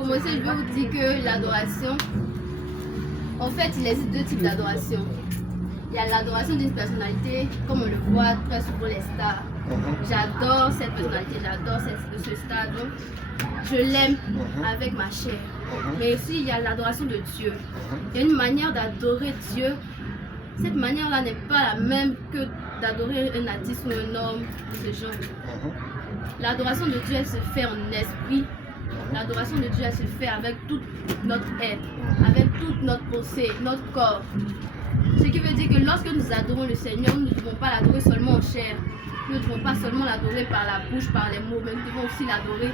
commencer, je vais vous dire que l'adoration, en fait, il existe deux types d'adoration. Il y a l'adoration d'une personnalité, comme on le voit très souvent les stars. J'adore cette personnalité, j'adore ce star, donc je l'aime avec ma chair. Mais aussi, il y a l'adoration de Dieu. Il y a une manière d'adorer Dieu. Cette manière-là n'est pas la même que d'adorer un artiste ou un homme de ce genre. L'adoration de Dieu, elle se fait en esprit. L'adoration de Dieu, elle se fait avec tout notre être, avec toute notre pensée, notre corps. Ce qui veut dire que lorsque nous adorons le Seigneur, nous ne devons pas l'adorer seulement en chair. Nous ne devons pas seulement l'adorer par la bouche, par les mots, mais nous devons aussi l'adorer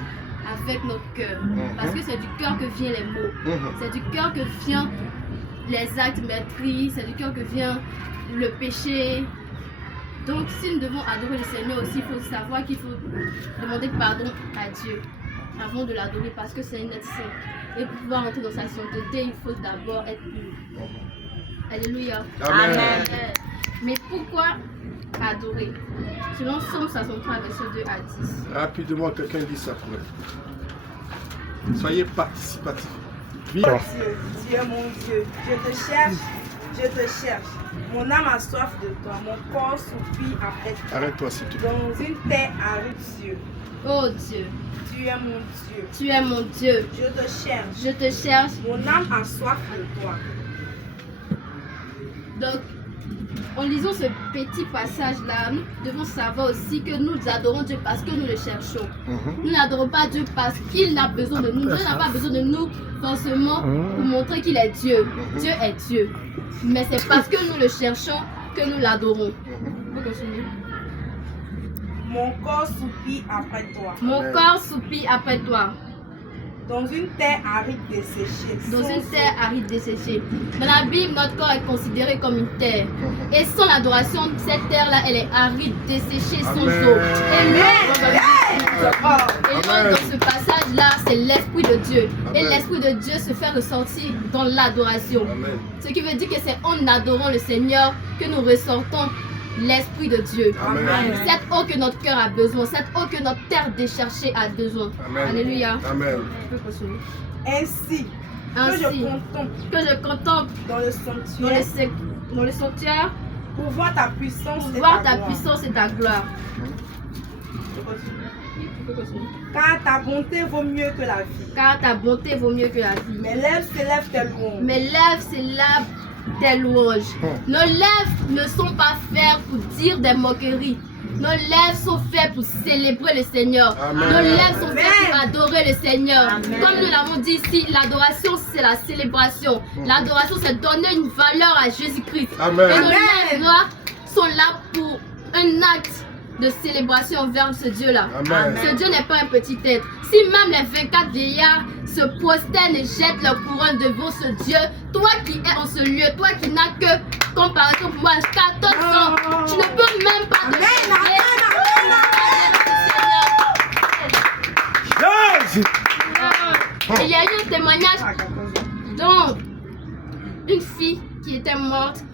avec notre cœur. Parce que c'est du cœur que viennent les mots. C'est du cœur que viennent les actes meurtriers, c'est du cœur que vient le péché. Donc si nous devons adorer le Seigneur aussi, il faut savoir qu'il faut demander pardon à Dieu avant de l'adorer, parce que c'est une être saint. Et pour pouvoir entrer dans sa sainteté, il faut d'abord être pur. Alléluia. Amen. Mais pourquoi adorer? Selon Somme 63, verset 2 à 10. Rapidement, quelqu'un dit ça pour elle. Soyez participatifs. Oh Dieu, Dieu mon Dieu, je te cherche, je te cherche. Mon âme a soif de toi, mon corps soupire après toi. Arrête-toi s'il te plaît. Dans une terre aride, Dieu. Oh Dieu, Tu es mon Dieu. tu es mon Dieu. Je te cherche. Je te cherche. Mon âme a soif de toi. Donc, en lisant ce petit passage-là, nous devons savoir aussi que nous adorons Dieu parce que nous le cherchons. Nous n'adorons pas Dieu parce qu'il a besoin de nous. Dieu n'a pas besoin de nous forcément pour montrer qu'il est Dieu. Dieu est Dieu. Mais c'est parce que nous le cherchons que nous l'adorons. On peut continuer. Mon corps soupire après toi. Mon corps soupire après toi. Dans une terre aride desséchée. Dans une terre aride desséchée. Dans la Bible, notre corps est considéré comme une terre. Et sans l'adoration, cette terre-là, elle est aride, desséchée, sans eau. Et loin dans ce passage-là, c'est l'Esprit de Dieu. Et l'Esprit de Dieu se fait ressortir dans l'adoration. Ce qui veut dire que c'est en adorant le Seigneur que nous ressortons l'Esprit de Dieu. Amen. Cette eau que notre cœur a besoin, cette eau que notre terre décherchée a besoin. Amen. Alléluia. Amen. On peut continuer. Ainsi, Ainsi que je contemple dans le sanctuaire, dans le sanctuaire, pour voir ta puissance pour et voir ta ta gloire. puissance et ta gloire. Car ta bonté vaut mieux que la vie. Car ta bonté vaut mieux que la vie. Mes lèvres s'élèvent tes louanges. Mes lèvres s'élèvent tes louanges. Nos lèvres ne sont pas faites pour dire des moqueries. Nos lèvres sont faites pour célébrer le Seigneur. Amen. Nos lèvres sont faites pour Amen. adorer le Seigneur. Amen. Comme nous l'avons dit ici, l'adoration c'est la célébration. L'adoration c'est donner une valeur à Jésus-Christ. Amen. Et nos Amen. lèvres noires sont là pour un acte de célébration envers ce Dieu-là. Amen. Ce Dieu n'est pas un petit être. Si même les 24 vieillards se prosternent et jettent leur couronne devant ce Dieu, toi qui es en ce lieu, toi qui n'as que comparaison pour moi 14 ans, tu ne peux même pas te lever. Et il y a eu un témoignage donc une fille qui était morte,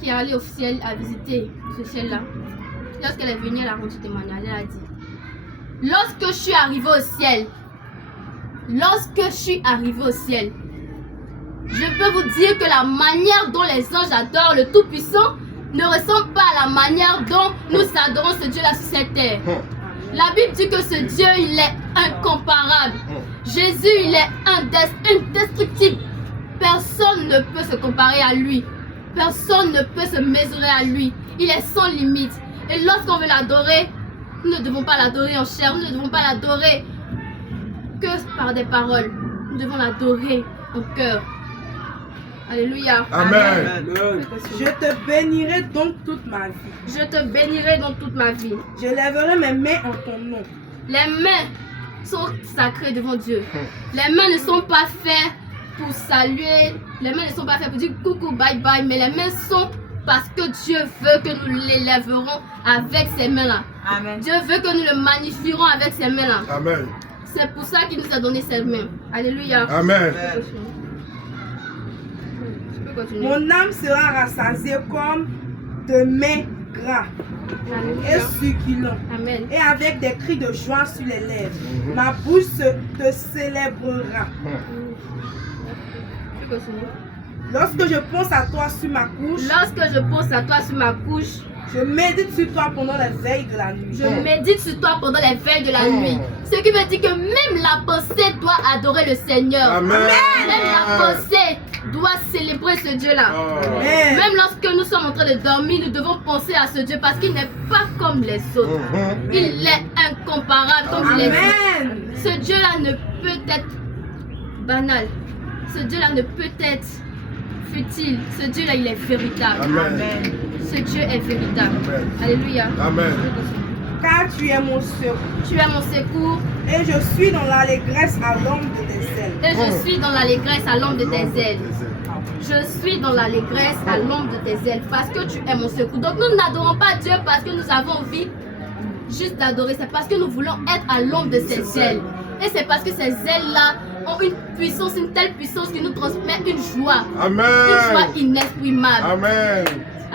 qui est allée au ciel à visiter ce ciel-là. Lorsqu'elle est venue, elle a rendu témoignage, elle a dit: lorsque je suis arrivée au ciel, je peux vous dire que la manière dont les anges adorent le Tout-Puissant ne ressemble pas à la manière dont nous adorons ce Dieu-là sur cette terre. La Bible dit que ce Dieu, il est incomparable. Jésus, il est indestructible. Personne ne peut se comparer à lui. Personne ne peut se mesurer à lui. Il est sans limite. Et lorsqu'on veut l'adorer, nous ne devons pas l'adorer en chair. Nous ne devons pas l'adorer que par des paroles. Nous devons l'adorer en cœur. Alléluia. Amen. Je te bénirai donc toute ma vie. Je te bénirai dans toute ma vie. Je lèverai mes mains en ton nom. Les mains sont sacrées devant Dieu. Les mains ne sont pas faites pour saluer. Les mains ne sont pas faites pour dire coucou, bye bye. Mais les mains sont parce que Dieu veut que nous l'élèverons avec ces mains-là. Amen. Dieu veut que nous le magnifierons avec ces mains-là. Amen. C'est pour ça qu'il nous a donné ses mains. Alléluia. Amen. Je peux continuer. Mon âme sera rassasiée comme de mets gras et Alléluia. succulent, Amen. et avec des cris de joie sur les lèvres. Ma bouche te célébrera. Lorsque je pense à toi sur ma couche, Lorsque je pense à toi sur ma couche, je médite sur toi pendant les veilles de la nuit. je médite sur toi pendant les veilles de la nuit. Ce qui veut dire que même la pensée doit adorer le Seigneur. Amen. Même la pensée doit célébrer ce Dieu-là. Amen. Même lorsque nous sommes en train de dormir, nous devons penser à ce Dieu parce qu'il n'est pas comme les autres. Il est incomparable, comme je l'ai dit. Amen. Ce Dieu-là ne peut être banal. Ce Dieu-là ne peut être futile. Ce Dieu-là, il est véritable. Amen. Ce Dieu est véritable. Amen. Alléluia. Amen. Car tu es mon secours, Tu es mon secours et je suis dans l'allégresse à l'ombre de tes ailes. et je suis dans l'allégresse à l'ombre de tes ailes. Je suis dans l'allégresse à l'ombre de tes ailes parce que tu es mon secours. Donc nous n'adorons pas Dieu parce que nous avons envie juste d'adorer. C'est parce que nous voulons être à l'ombre de ses ailes. Et c'est parce que ces ailes-là ont une puissance, une telle puissance qui nous transmet une joie. Une joie Amen. inexprimable. Amen.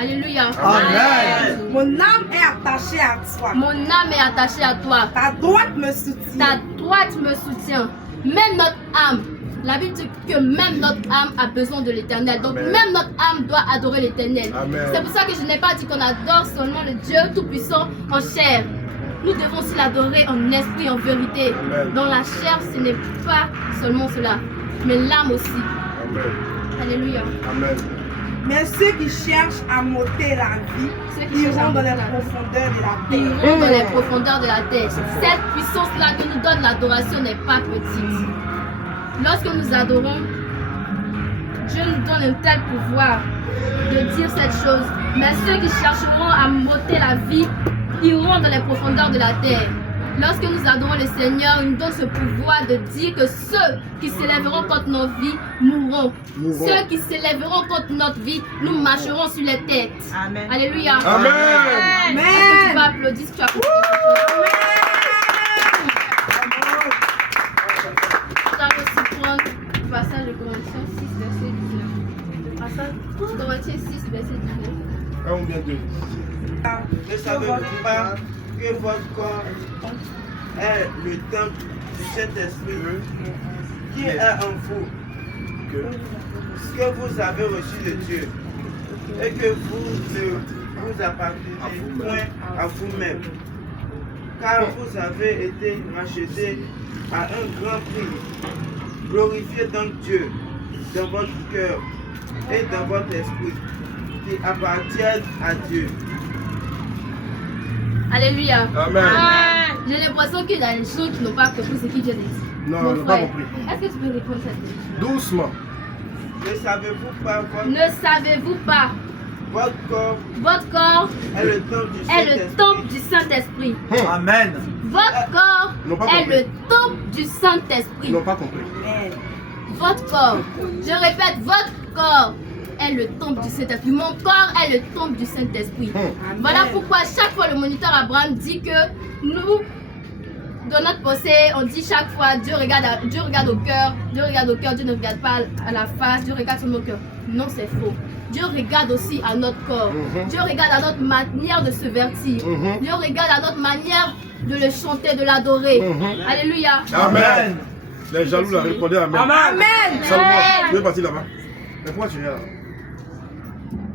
Alléluia. Amen. Mon âme est attachée à toi. Mon âme est attachée à toi. Ta droite me soutient. Ta droite me soutient. Même notre âme. La Bible dit que même notre âme a besoin de l'éternel. Donc Amen. même notre âme doit adorer l'éternel. Amen. C'est pour ça que je n'ai pas dit qu'on adore seulement le Dieu Tout-Puissant en chair. Nous devons aussi l'adorer en esprit, en vérité. Amen. Dans la chair, ce n'est pas seulement cela, mais l'âme aussi. Amen. Alléluia. Amen. Mais ceux qui cherchent à m'ôter la vie Ceux qui cherchent à iront dans les m'ôter la vie. profondeurs de la Ils terre. iront dans les profondeurs de la terre. Cette puissance-là que nous donne l'adoration n'est pas petite. Lorsque nous adorons, Dieu nous donne un tel pouvoir de dire cette chose. Mais ceux qui chercheront à m'ôter la vie iront dans les profondeurs de la terre. Lorsque nous adorons le Seigneur, il nous donne ce pouvoir de dire que ceux qui s'élèveront contre nos vies mourront. Mourront. Ceux qui s'élèveront contre notre vie, nous marcherons sur les têtes. Amen. Alléluia. Amen. Est-ce que tu vas applaudir si tu as compris quelque chose? Tu vas aussi prendre le passage de Corinthiens 6, verset 19. Passage Corinthiens 6, verset 19. Un ou bien deux. Ne savez-vous pas que votre corps est le temple du Saint-Esprit qui est en vous, que vous avez reçu de Dieu, et que vous ne vous appartenez point à vous-même, car vous avez été rachetés à un grand prix. Glorifiez donc Dieu dans votre cœur et dans votre esprit, qui appartiennent à Dieu. Alléluia. Amen. J'ai l'impression qu'il y a des gens qui n'ont pas compris ce qu'il vient de dire. Non, Mon on n'a pas frère, compris. est-ce que tu peux répondre à cette question? Doucement. Ne savez-vous pas Ne savez-vous pas, votre corps votre corps est le temple du est le Saint-Esprit temple du Saint-Esprit. Amen. Votre corps Ils n'ont pas est compris. le temple du Ils Saint-Esprit. n'ont pas compris. Amen. Votre corps, je répète, votre corps est le temple du Saint-Esprit. Mon corps est le temple du Saint-Esprit. Voilà pourquoi chaque fois le moniteur Abraham dit que nous, dans notre pensée, on dit chaque fois Dieu regarde au cœur, Dieu regarde au cœur, Dieu ne regarde pas à la face, Dieu regarde sur nos cœurs. Non, c'est faux. Dieu regarde aussi à notre corps. Dieu regarde à notre manière de se vertir. Dieu regarde à notre manière de le chanter, de l'adorer. Alléluia. Amen. Les jaloux là répondaient Amen. Amen. Salomon, tu veux partir là-bas? Mais pourquoi tu es là?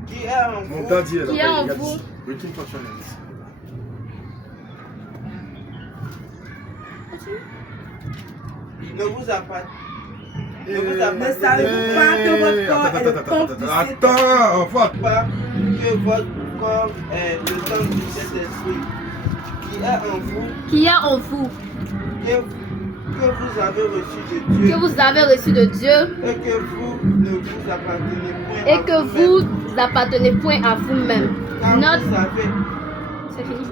qui est en Mon vous daddy est là-bas. Qui est en regarde vous? ici. Retourne-toi sur la liste. ne vous appartient. Ne vous Ne appartenez savez-vous pas que votre corps est le temple du Saint-Esprit? Attends, enfin. pas que votre corps est le temple du Saint-Esprit qui est en vous, Qui est en vous, que vous avez reçu de Dieu, que vous avez reçu de Dieu et que vous ne vous appartenez point et à que vous-même, vous appartenez point à vous-même. car Notre... vous savez, C'est fini.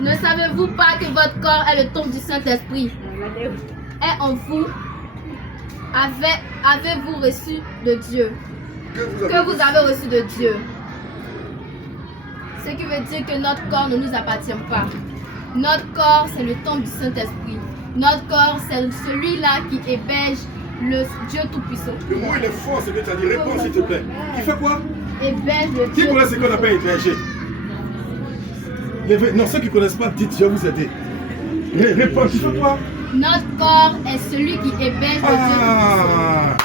Ne savez-vous pas que votre corps est le temple du Saint-Esprit? Est en vous? Avez-vous reçu de Dieu? Que vous avez reçu de Dieu? Ce qui veut dire que notre corps ne nous appartient pas. Notre corps, c'est le temple du Saint-Esprit. Notre corps, c'est celui-là qui héberge le Dieu Tout-Puissant. Le mot il est fort, ce que tu as dit. Réponds s'il te plaît. Qui fait quoi? Héberge le Qui Dieu. connaît ce qu'on appelle héberger? Non, ceux qui ne connaissent pas, dites, je vais vous aider. Réponds, qui fait quoi? Notre corps est celui qui héberge le Dieu Tout-Puissant.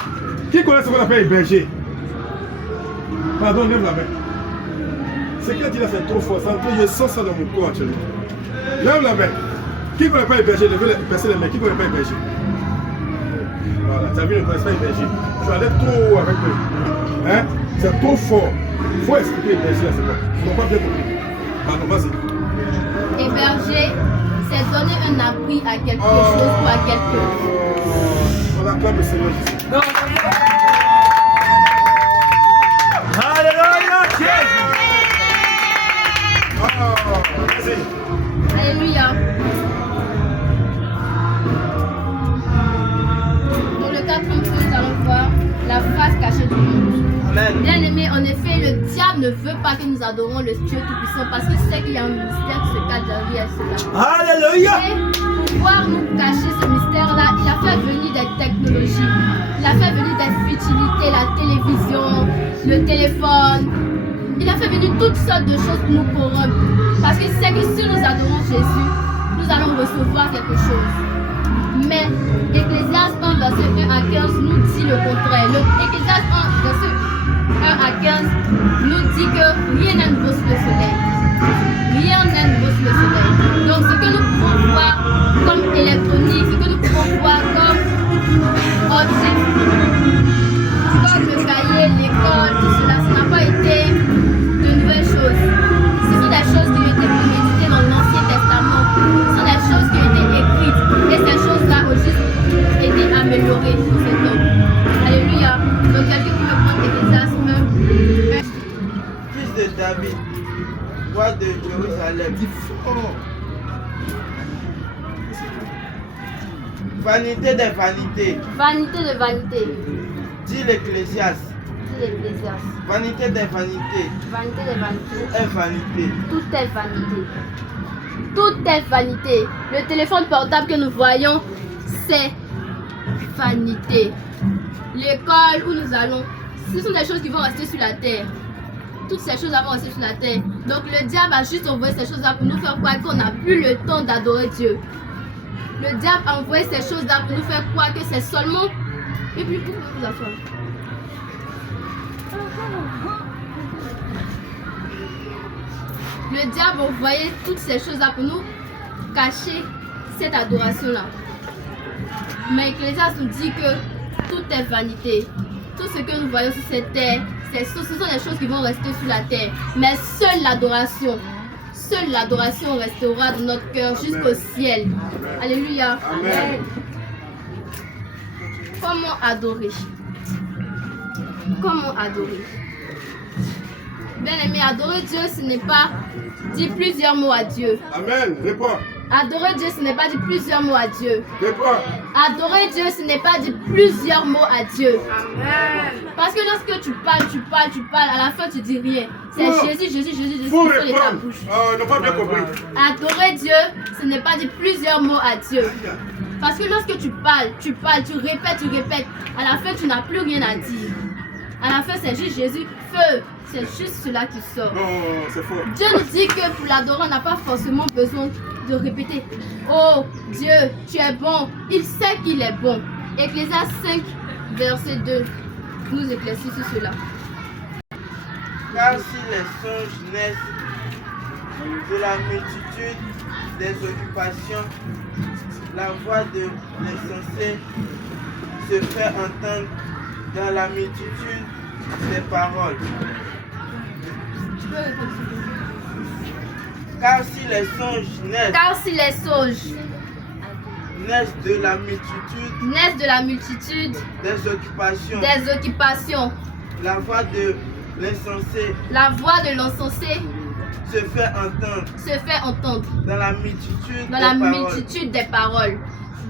Qui connaît ce qu'on appelle héberger? Pardon, lève la main. Ce qu'il a dit là, c'est trop fort. Je sens ça dans mon corps actuellement. Lève la main. Qui ne connaît pas héberger? Baissez les mains. Qui ne connaît pas héberger? Voilà, tu as vu, ne connaissent pas héberger. Tu allais trop haut avec eux. Hein? C'est trop fort. Il faut expliquer héberger là, c'est quoi? Ils n'ont pas bien compris. Pardon, vas-y. Héberger, c'est donner un abri à quelque chose ou à quelqu'un. On acclame le Seigneur Jésus. Alléluia. Vas-y. Alléluia. Dans le 4e point, nous allons voir la face cachée du monde. Amen. Bien aimé, en effet, le diable ne veut pas que nous adorons le Dieu Tout-Puissant parce qu'il sait qu'il y a un mystère qui se cache derrière cela. Alléluia. Et pour pouvoir nous cacher ce mystère-là, il a fait venir des technologies. Il a fait venir des futilités, la télévision, le téléphone. Il a fait venir toutes sortes de choses pour nous corrompre. Parce qu'il sait que si nous adorons Jésus, nous allons recevoir quelque chose. Mais Ecclésiaste 1, verset 1 à 15 nous dit le contraire. Ecclésiaste 1, verset 1 à 15 nous dit que rien n'est nouveau sous le soleil. Rien n'est nouveau sous le soleil. Donc ce que nous pouvons voir comme électronique, ce que nous pouvons voir comme objet, comme le cahier, l'école, tout cela, ça n'a pas été de nouvelles choses. Ce sont des choses qui ont été préméditées dans l'Ancien Testament. Ce sont des choses qui ont été écrites. Et ces choses-là ont juste été améliorées sur ce temps. Alléluia. Donc quelqu'un qui me prend Ecclésiaste 1. Fils de David, roi de Jérusalem. Vanité des vanités, Vanité de vanité. dit l'Ecclésiaste. Dit l'Ecclésiaste. Vanité des vanités, Vanité de vanité. tout est vanité. Tout est vanité. Tout est vanité. Le téléphone portable que nous voyons, c'est vanité. L'école où nous allons, ce sont des choses qui vont rester sur la terre. Toutes ces choses vont rester sur la terre. Donc le diable a juste envoyé ces choses-là pour nous faire croire qu'on n'a plus le temps d'adorer Dieu. Le diable a envoyé ces choses-là pour nous faire croire que c'est seulement... Et puis, pourquoi vous asseoir? Le diable a envoyé toutes ces choses-là pour nous cacher cette adoration-là. Mais Ecclésiaste nous dit que tout est vanité. Tout ce que nous voyons sur cette terre, ce sont des choses qui vont rester sur la terre. Mais seule l'adoration restera dans notre cœur jusqu'au ciel. Alléluia. Amen. Comment adorer? Comment adorer? Bien aimé, adorer Dieu, ce n'est pas dire plusieurs mots à Dieu. Amen. Réponds. Adorer Dieu, ce n'est pas dire plusieurs mots à Dieu. Réponds. Adorer Dieu, ce n'est pas dire plusieurs mots à Dieu. Amen. Parce que lorsque tu parles, à la fin tu dis rien. C'est Non. Jésus qui Faut sort de ta répondre. bouche. Oh, non, pas bien compris. Adorer Dieu, ce n'est pas dire plusieurs mots à Dieu. Parce que lorsque tu parles, tu répètes, à la fin tu n'as plus rien à dire. À la fin c'est juste Jésus, feu, c'est juste cela qui sort. Non, c'est faux. Dieu nous dit que pour l'adorer, on n'a pas forcément besoin de répéter. Oh Dieu, tu es bon. Il sait qu'il est bon. Ecclésiaste 5, verset 2 nous éclaircit sur cela. Car si les songes naissent de la multitude des occupations, la voix de l'insensé se fait entendre dans la multitude des paroles. Tu peux répéter. Car si les songes naissent de la multitude des occupations, la voix de l'insensé se fait entendre dans la multitude des paroles.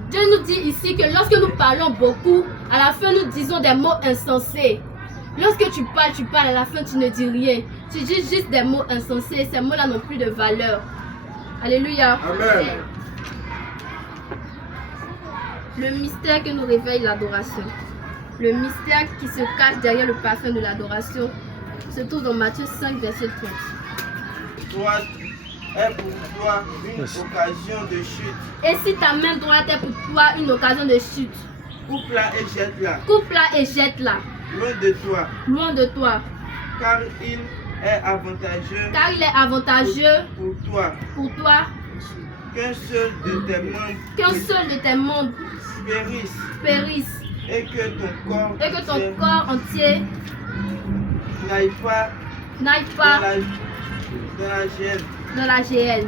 Dieu nous dit ici que lorsque nous parlons beaucoup, à la fin nous disons des mots insensés. Lorsque tu parles, à la fin tu ne dis rien. Tu dis juste des mots insensés. Ces mots-là n'ont plus de valeur. Alléluia. Amen. Le mystère que nous révèle l'adoration. Le mystère qui se cache derrière le parfum de l'adoration se trouve dans Matthieu 5, verset 30. Toi est pour toi une occasion de chute. Et si ta main droite est pour toi une occasion de chute, Coupe-la et jette-la. coupe-la et jette-la, Loin de toi. loin de toi, Car il est avantageux car il est avantageux pour toi qu'un seul de tes membres périsse périsse et que ton corps entier n'aille pas n'aille dans la gêne. dans la géhenne.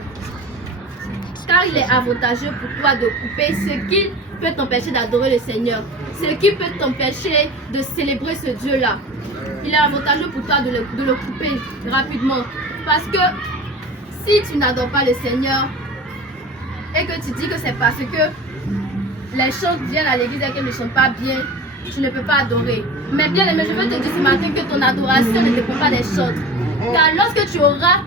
Car il est avantageux pour toi de couper ce qui peut t'empêcher d'adorer le Seigneur, ce qui peut t'empêcher de célébrer ce Dieu-là. Il est avantageux pour toi de le couper rapidement. Parce que si tu n'adores pas le Seigneur et que tu dis que c'est parce que les chants viennent à l'église et qu'elles ne chantent pas bien, tu ne peux pas adorer. Mais bien aimé, je veux te dire ce matin que ton adoration ne dépend pas des chants. Car lorsque tu auras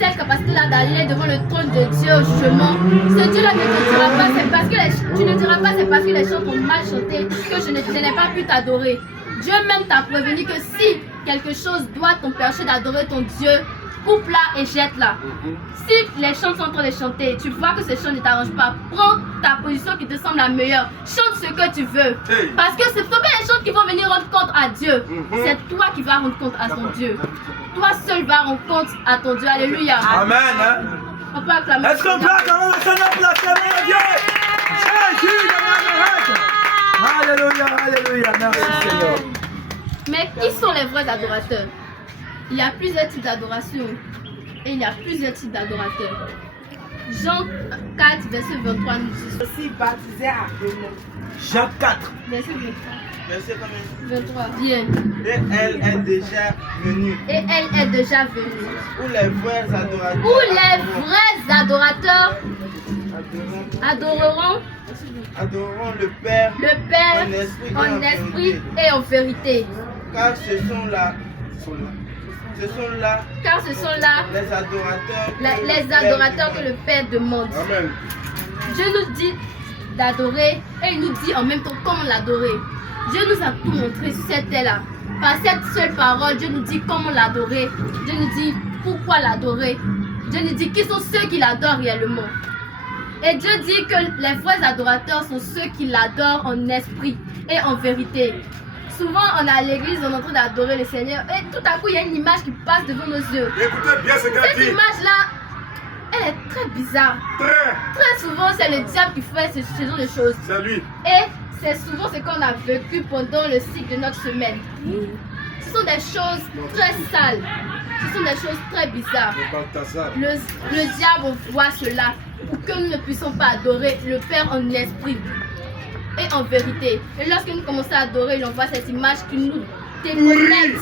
cette capacité-là d'aller devant le trône de Dieu au jugement, ce Dieu-là ne te dira pas, c'est parce que tu ne diras pas c'est parce que les chants ont mal chanté que je n'ai pas pu t'adorer. Dieu même t'a prévenu que si quelque chose doit t'empêcher d'adorer ton Dieu, coupe-la et jette-la. Si les chants sont en train de chanter, tu vois que ce chant ne t'arrange pas, prends ta position qui te semble la meilleure. Chante ce que tu veux. Parce que ce ne sont pas les chants qui vont venir rendre compte à Dieu. C'est toi qui vas rendre compte à ton Dieu. Toi seul vas rendre compte à ton Dieu. Alléluia. Amen. On peut acclamer. Est-ce qu'on peut acclamer le Seigneur pour l'acclamer à Dieu? Jésus de Nazareth. Alléluia, alléluia. Merci Seigneur. Mais qui sont les vrais adorateurs? Il y a plusieurs types d'adoration et il y a plusieurs types d'adorateurs. Jean 4, verset 23 nous dit Aussi baptisé à Benoît. Jean 4. verset 23. Verset combien? 23. Bien. Et elle est déjà venue. Et elle est déjà venue. Où les vrais adorateurs Où les vrais adorateurs adoreront le Père en esprit et en vérité. car ce sont là les adorateurs que le Père demande. Amen. Dieu nous dit d'adorer et il nous dit en même temps comment l'adorer. Dieu nous a tout montré sur cette terre-là. Par cette seule parole, Dieu nous dit comment l'adorer. Dieu nous dit pourquoi l'adorer. Dieu nous dit qui sont ceux qui l'adorent réellement. Et Dieu dit que les vrais adorateurs sont ceux qui l'adorent en esprit et en vérité. Souvent, on est à l'église, on est en train d'adorer le Seigneur et tout à coup, il y a une image qui passe devant nos yeux. Écoutez bien ce qu'elle Cette dit. image-là, elle est très bizarre. Très souvent, c'est le diable qui fait ce genre de choses. C'est lui. Et c'est souvent ce qu'on a vécu pendant le cycle de notre semaine. Ce sont des choses très sales. Ce sont des choses très bizarres. Le diable envoie cela pour que nous ne puissions pas adorer le Père en esprit et en vérité. Et lorsque nous commençons à adorer, il envoie cette image qui nous déconnecte.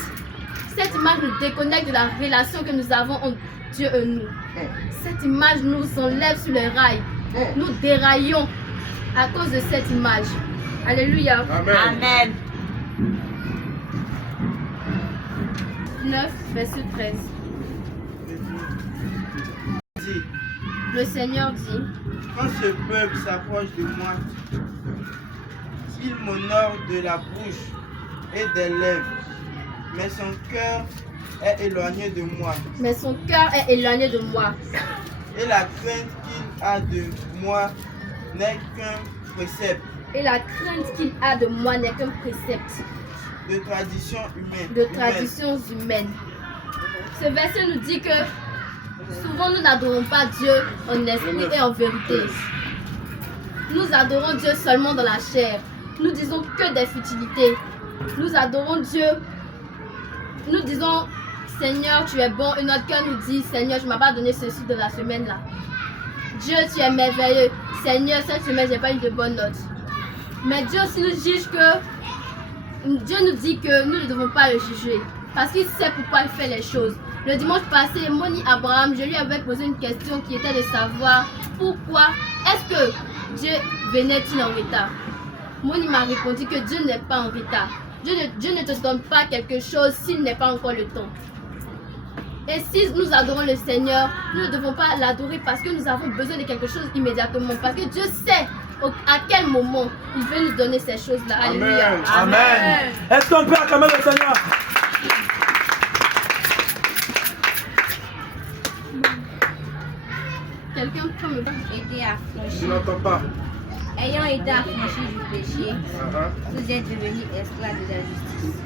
Cette image nous déconnecte de la relation que nous avons entre Dieu et nous. Cette image nous enlève sur les rails. Nous déraillons à cause de cette image. Alléluia. Amen. 9, verset 13. dit, Le Seigneur dit, quand ce peuple s'approche de moi, il m'honore de la bouche et des lèvres, mais son cœur est éloigné de moi. mais son cœur est éloigné de moi. Et la crainte qu'il a de moi n'est qu'un précepte Et la crainte qu'il a de moi n'est qu'un précepte de tradition humaine. de traditions humaines. Ce verset nous dit que souvent nous n'adorons pas Dieu en esprit et en vérité. Nous adorons Dieu seulement dans la chair. Nous disons que des futilités. Nous adorons Dieu. Nous disons Seigneur, tu es bon. Et notre cœur nous dit Seigneur, tu ne m'as pas donné ceci de la semaine là. Dieu, tu es merveilleux. Seigneur, cette semaine, je n'ai pas eu de bonnes notes. Mais Dieu aussi nous juge que Dieu nous dit que nous ne devons pas le juger. Parce qu'il sait pourquoi il fait les choses. Le dimanche passé, Moni Abraham, je lui avais posé une question qui était de savoir pourquoi est-ce que Dieu venait-il en retard. Moni m'a répondu que Dieu n'est pas en retard. Dieu ne te donne pas quelque chose s'il n'est pas encore le temps. Et si nous adorons le Seigneur, nous ne devons pas l'adorer parce que nous avons besoin de quelque chose immédiatement. Parce que Dieu sait à quel moment il veut nous donner ces choses-là. Alléluia. Amen. Est-ce qu'on peut acclamer le Seigneur? Quelqu'un peut me Été affranchi. Je n'entends pas. Ayant été affranchi du péché, Uh-huh. vous êtes devenus esclaves de la justice.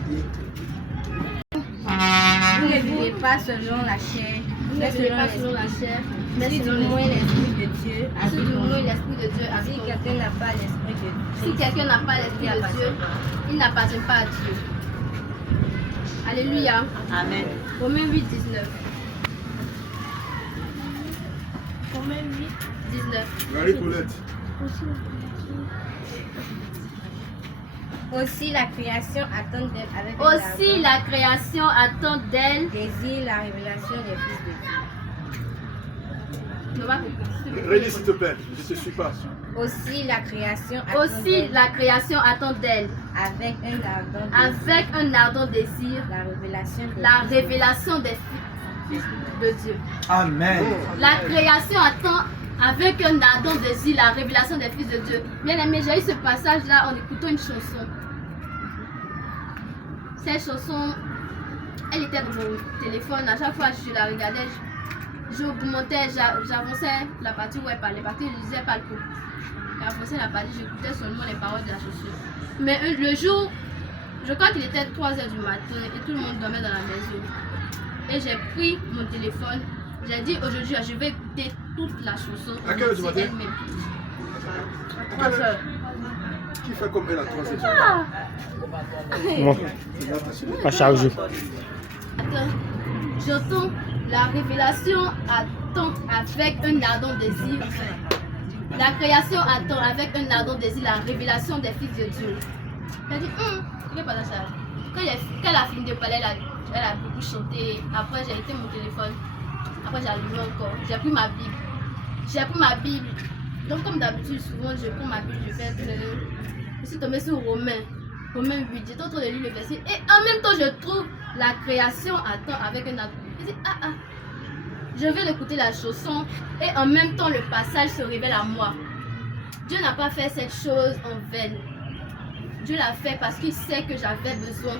Vous ne vivez pas selon la chair, Vous ne vivez pas selon la chair, mais si selon du moins l'esprit. l'Esprit de Dieu Si habite du en moins vous. l'Esprit de Dieu Si habite en vous. quelqu'un n'a pas l'Esprit de Si Christ, quelqu'un n'a pas l'Esprit de Dieu, il n'appartient pas à Dieu. Alléluia. Amen. Romains 8, 19. Romains 8, 19. Marie-Paulette. Aussi la création attend d'elle avec un Aussi la création attend d'elle. désir la révélation des fils de Dieu. Relis s'il te plaît, je te suis pas. Aussi la création attend Aussi d'elle la création attend d'elle. avec un ardent désir Avec un ardent désir. la révélation des La fils de Dieu. révélation des fils de Dieu. Amen. La création attend avec un ardent désir la révélation des fils de Dieu. Bien aimé, j'ai eu ce passage-là en écoutant une chanson. Cette chanson, elle était dans mon téléphone. À chaque fois que je la regardais, j'augmentais, j'avançais la partie où elle parlait. Parce que je ne disais pas le coup. J'avançais la partie, j'écoutais seulement les paroles de la chanson. Mais le jour, je crois qu'il était 3h du matin et tout le monde dormait dans la maison. Et j'ai pris mon téléphone. J'ai dit aujourd'hui, je vais écouter toute la chanson. À quelle heure du matin? elle-même. 3h. Qui fait comme elle à 3h? Moi, pas chargé. Attends, j'entends la révélation attend avec un ardent désir. La création attend avec un ardent désir la révélation des fils de Dieu. J'ai dit, c'est pas ça. Quand elle a fini de parler, elle a beaucoup chanté. Après, j'ai éteint mon téléphone. Après, j'ai allumé encore. J'ai pris ma Bible. Donc, comme d'habitude, souvent, je prends ma Bible, je fais. Je suis tombée sur Romains 8. J'étais en train de lire le verset. Et en même temps, je trouve la création attend avec un ardent. Je dis, je vais écouter la chanson. Et en même temps, le passage se révèle à moi. Dieu n'a pas fait cette chose en vain. Dieu l'a fait parce qu'il sait que j'avais besoin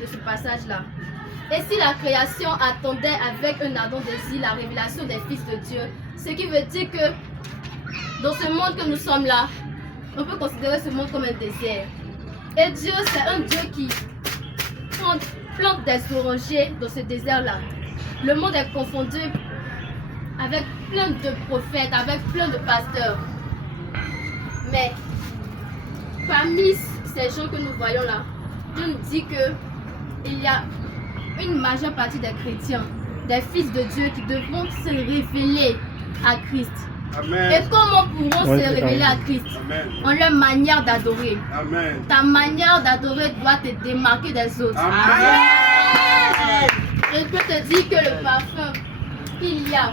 de ce passage-là. Et si la création attendait avec un ardent désir la révélation des fils de Dieu, ce qui veut dire que dans ce monde que nous sommes là, on peut considérer ce monde comme un désert. Et Dieu, c'est un Dieu qui plante des orangers dans ce désert-là. Le monde est confondu avec plein de prophètes, avec plein de pasteurs. Mais parmi ces gens que nous voyons là, Dieu nous dit qu'il y a une majeure partie des chrétiens, des fils de Dieu qui devront se révéler à Christ. Amen. Et comment pourront se révéler à Christ? Amen. En leur manière d'adorer. Amen. Ta manière d'adorer doit te démarquer des autres. Amen. Et je peux te dire que le parfum qu'il y a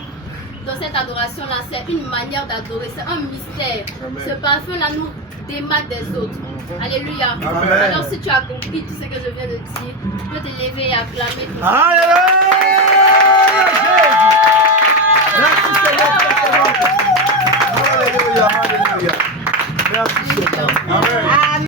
dans cette adoration-là, c'est une manière d'adorer, c'est un mystère. Amen. Ce parfum-là nous démarque des autres. Alléluia. Amen. Alors si tu as compris tout ce que je viens de dire, tu peux te lever et acclamer. Alléluia.